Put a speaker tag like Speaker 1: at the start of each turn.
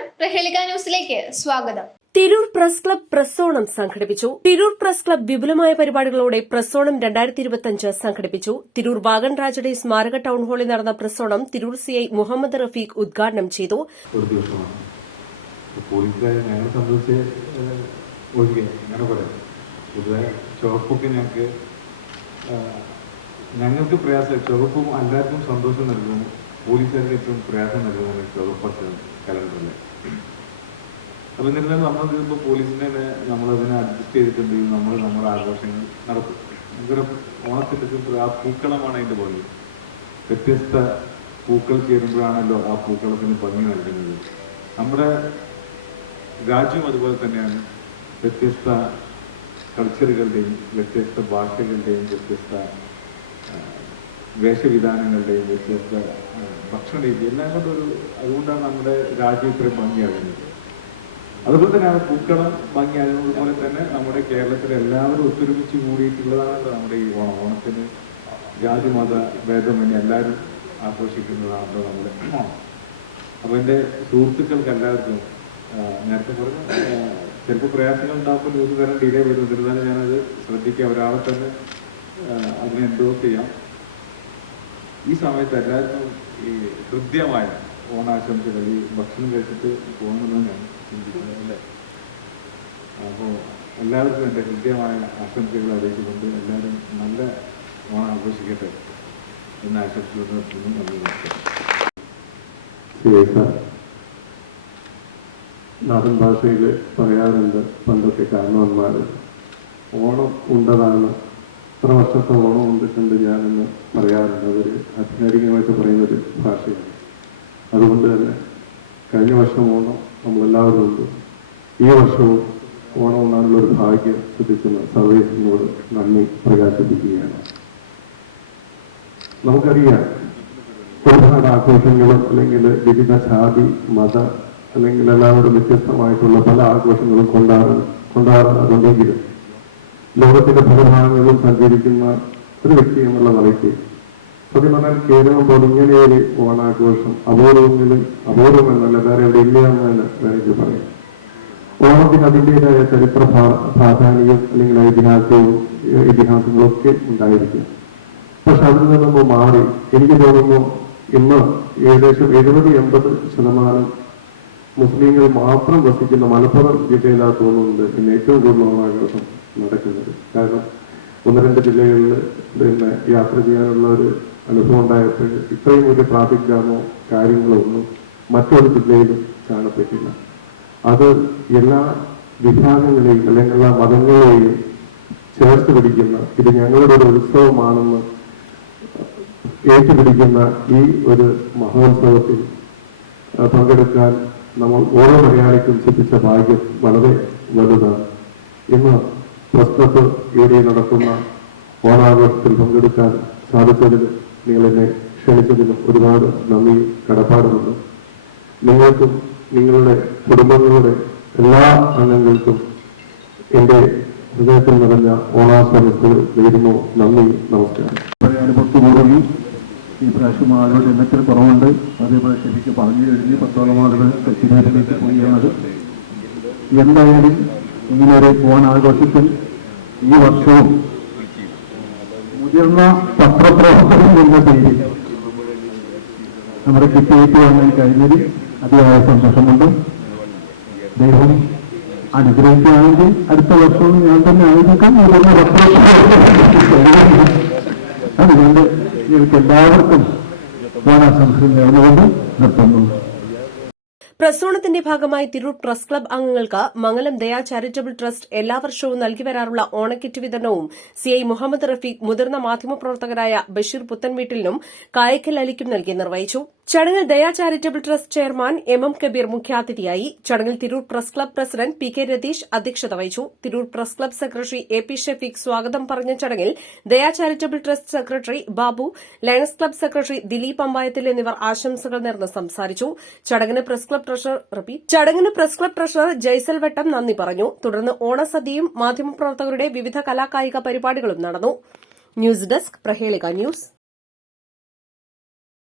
Speaker 1: നമസ്കാരം ന്യൂസിലേക്ക് സ്വാഗതം.
Speaker 2: തിരൂർ പ്രസ് ക്ലബ് പ്രസോണം സംഘടിപ്പിച്ചു. തിരൂർ പ്രസ് ക്ലബ് വിപുലമായ പരിപാടികളോടെ പ്രസോണം രണ്ടായിരത്തി ഇരുപത്തിയഞ്ച് സംഘടിപ്പിച്ചു. തിരൂർ വാഗൻ രാജയുടെ സ്മാരക ടൌൺ ഹാളിൽ നടന്ന പ്രസോണം തിരൂർ സിഐ മുഹമ്മദ് റഫീഖ് ഉദ്ഘാടനം ചെയ്തു.
Speaker 3: ഞങ്ങൾക്ക് പ്രയാസം ചുവപ്പും എല്ലാവർക്കും സന്തോഷം നൽകുന്നു. പോലീസുകാർക്ക് ഏറ്റവും പ്രയാസം നൽകുന്നതാണ് ചുവപ്പച്ച കലണ്ടറിൽ അപ്പോൾ എന്നിരുന്നാലും നമ്മൾ പോലീസിനെ തന്നെ നമ്മളതിനെ അഡ്ജസ്റ്റ് ചെയ്തിട്ടുണ്ട്. നമ്മൾ നമ്മുടെ ആഘോഷങ്ങൾ നടത്തും. നമുക്കൊരു ഓണത്തിന്റെ ആ പൂക്കളമാണ് അതിന്റെ ഭംഗി വ്യത്യസ്ത പൂക്കൾ ചേരുമ്പോഴാണല്ലോ ആ പൂക്കളത്തിന് ഭംഗി നൽകുന്നത്. നമ്മുടെ രാജ്യം അതുപോലെ തന്നെയാണ്. വ്യത്യസ്ത കൾച്ചറുകളുടെയും വ്യത്യസ്ത ഭാഷകളുടെയും വ്യത്യസ്ത വേഷവിധാനങ്ങളുടെയും വ്യത്യസ്ത ഭക്ഷണ രീതി എല്ലാം കൊണ്ടൊരു അതുകൊണ്ടാണ് നമ്മുടെ രാജ്യം ഇത്രയും ഭംഗിയാകുന്നത്. അതുപോലെ തന്നെയാണ് പൂക്കളം ഭംഗിയാകുന്നത് പോലെ തന്നെ നമ്മുടെ കേരളത്തിൽ എല്ലാവരും ഒത്തൊരുമിച്ച് കൂടിയിട്ടുള്ളതാണല്ലോ നമ്മുടെ ഈ ഓണം. ഓണത്തിന് ജാതി മത ഭേദമന്യേ എല്ലാവരും ആഘോഷിക്കുന്നതാണല്ലോ നമ്മുടെ ഓണം. അപ്പോൾ എന്റെ സുഹൃത്തുക്കൾക്ക് എല്ലാവർക്കും നേരത്തെ പറഞ്ഞു ചിലപ്പോൾ പ്രയാസങ്ങൾ ഉണ്ടാകുമ്പോൾ ഒരു തരം ഡിലേ വരും എന്നിരുന്നാലും ഞാനത് ശ്രദ്ധിക്കുക ഒരാളെ തന്നെ അതിനെന്തോ അതിനെ ചെയ്യാം. ഈ സമയത്ത് എല്ലാവർക്കും ഈ ഹൃദ്യമായ ഓണാശംസകൾ ഈ ഭക്ഷണം കഴിച്ചിട്ട് പോകണമെന്ന് ഞാൻ ചിന്തിക്കുന്നത് അല്ലേ അപ്പോൾ എല്ലാവർക്കും എന്റെ ഹൃദ്യമായ ആശംസകൾ അറിയിച്ചുകൊണ്ട് എല്ലാവരും നല്ല ഓണം ആഘോഷിക്കട്ടെ എന്ന് നിർത്തുന്നു നന്ദി നമസ്കാരം.
Speaker 4: നാടൻ ഭാഷയിൽ പറയാറുണ്ട് പണ്ടൊക്കെ കാരണവന്മാർ ഓണം ഉണ്ടതാണ് വർഷത്തെ ഓണം ഉണ്ടിട്ടുണ്ട് ഞാനെന്ന് പറയാറുണ്ട്. അതൊരു ആധികാരികമായിട്ട് പറയുന്നൊരു ഭാഷയാണ്. അതുകൊണ്ട് തന്നെ കഴിഞ്ഞ വർഷം ഓണം നമ്മളെല്ലാവരും ഉണ്ട്. ഈ വർഷവും ഓണം എന്നാണുള്ള ഒരു ഭാഗ്യം ശ്രദ്ധിക്കുന്ന സർവേസിനോട് നന്ദി പ്രകാശിപ്പിക്കുകയാണ്. നമുക്കറിയാം ഒരുപാട് ആഘോഷങ്ങളും അല്ലെങ്കിൽ വിവിധ ജാതി മത അല്ലെങ്കിൽ എല്ലാവരും വ്യത്യസ്തമായിട്ടുള്ള പല ആഘോഷങ്ങളും കൊണ്ടാടാൻ കൊണ്ടാടാറുണ്ടെങ്കിലും ലോകത്തിന്റെ പലഭാഗങ്ങളിലും സഞ്ചരിക്കുന്ന ഒരു വ്യക്തി എന്നുള്ള നിലയ്ക്ക് സത്യം പറഞ്ഞാൽ കേരളം പോലെ ഇങ്ങനെ ഒരു ഓണാഘോഷം അപൂർവങ്ങളിൽ അപൂർവം എന്നല്ല വേറെ എവിടെ ഇല്ല എന്ന് തന്നെ വേണമെങ്കിൽ പറയാം ഓണത്തിന് അതിന്റെതായ ചരിത്ര പ്രാധാന്യം അല്ലെങ്കിൽ ഐതിഹാസികവും ഇതിഹാസങ്ങളൊക്കെ ഉണ്ടായിരിക്കും. പക്ഷെ അതിൽ നിന്നൊന്ന് മാറി എനിക്ക് തോന്നുന്നു ഇന്ന് ഏകദേശം എഴുപത് എൺപത് ശതമാനം മുസ്ലിങ്ങൾ മാത്രം വസിക്കുന്ന മലപ്പുറം ജില്ലയിലാ തോന്നുന്നുണ്ട് ഇന്ന് ഏറ്റവും കൂടുതൽ ഓണാഘോഷം. നടക്കുന്നത്. കാരണം ഒന്ന് രണ്ട് ജില്ലകളിൽ പിന്നെ യാത്ര ചെയ്യാനുള്ള ഒരു അനുഭവം ഉണ്ടായപ്പോൾ ഇത്രയും വലിയ ട്രാഫിക് ജാമോ കാര്യങ്ങളോ ഒന്നും മറ്റൊരു ജില്ലയിലും കാണപ്പെട്ടില്ല. അത് എല്ലാ വിഭാഗങ്ങളെയും അല്ലെങ്കിൽ എല്ലാ മതങ്ങളെയും ചേർത്ത് പിടിക്കുന്ന ഇത് ഞങ്ങളുടെ ഒരു ഉത്സവമാണെന്ന് ഏറ്റുപിടിക്കുന്ന ഈ ഒരു മഹോത്സവത്തിൽ പങ്കെടുക്കാൻ നമ്മൾ ഓരോ മലയാളിക്കും സിദ്ധിച്ച ഭാഗ്യം വളരെ വലുതാണ്. ഇന്ന് പ്രസ്തത്ത് ഇവിടെ നടക്കുന്ന ഓണാഘോഷത്തിൽ പങ്കെടുക്കാൻ സാധിച്ചതിന് നിങ്ങളെന്നെ ക്ഷണിച്ചതിന് ഒരുപാട് നന്ദി കടപ്പാടുമുണ്ട്. നിങ്ങൾക്കും നിങ്ങളുടെ കുടുംബങ്ങളുടെ എല്ലാ അംഗങ്ങൾക്കും എന്റെ ഹൃദയത്തിൽ നിറഞ്ഞ ഓണാശംസകൾ നേരുന്നു. നന്ദി നമസ്കാരം.
Speaker 5: അനുഭവത്തോടുകൂടി ഈ പ്രാവശ്യം ആളുകളുടെ എണ്ണത്തിൽ കുറവുണ്ട്. അതേപോലെ ശരിക്കും പറഞ്ഞു കഴിഞ്ഞ് പത്തോളം ആളുകൾ കച്ചിനേരിലേക്ക് പോവുകയാണത് എന്തായാലും ഇങ്ങനൊരു ഓണാഘോഷത്തിൽ ഈ വർഷവും മുതിർന്ന പത്രപ്രവർത്തകൻ എന്ന പേരിൽ നമ്മുടെ കിട്ടിയിട്ട് വന്നാൽ കഴിഞ്ഞതിൽ അതിയായ സന്തോഷമുണ്ട്. ദൈവം അനുഗ്രഹിക്കുകയാണെങ്കിൽ അടുത്ത വർഷവും ഞാൻ തന്നെ ആയിരിക്കാം. മുതിർന്ന പത്രപ്രവർത്തകൻ. അതുകൊണ്ട് ഇവർക്ക് എല്ലാവർക്കും ഓണാശംസകൾ നേർന്നുകൊണ്ട് നിർത്തുന്നു.
Speaker 2: പ്രസോണത്തിന്റെ ഭാഗമായി തിരൂർ പ്രസ് ക്ലബ് അംഗങ്ങൾക്ക് മംഗലം ദയാ ചാരിറ്റബിൾ ട്രസ്റ്റ് എല്ലാ വർഷവും നൽകി വരാറുള്ള ഓണക്കിറ്റ് വിതരണവും സിഐ മുഹമ്മദ് റഫീഖ് മുതിർന്ന മാധ്യമപ്രവർത്തകരായ ബഷീർ പുത്തൻവീട്ടിലിനും കായക്കൽ അലിക്കും നൽകി നിർവഹിച്ചു. ചടങ്ങിൽ Daya charitable trust chairman M M Kabeer മുഖ്യാതിഥിയായി ചടങ്ങിൽ Tirur press club president P K Ratheesh അധ്യക്ഷത വഹിച്ചു. Tirur press club secretary A P Shafeeq സ്വാഗതം പറഞ്ഞ ചടങ്ങിൽ Daya charitable trust secretary Babu Lions club secretary Dileep Ambayathil എന്നിവർ ആശംസകൾ നേർന്ന് സംസാരിച്ചു. ചടങ്ങിന് പ്രസ് ക്ലബ് ട്രഷറർ ചടങ്ങിന് press club treasurer Jaisal Vattam നന്ദി പറഞ്ഞു. തുടർന്ന് ഓണസദ്യയും മാധ്യമപ്രവർത്തകരുടെ വിവിധ കലാകായിക പരിപാടികളും നടന്നു. News desk Prahelika news.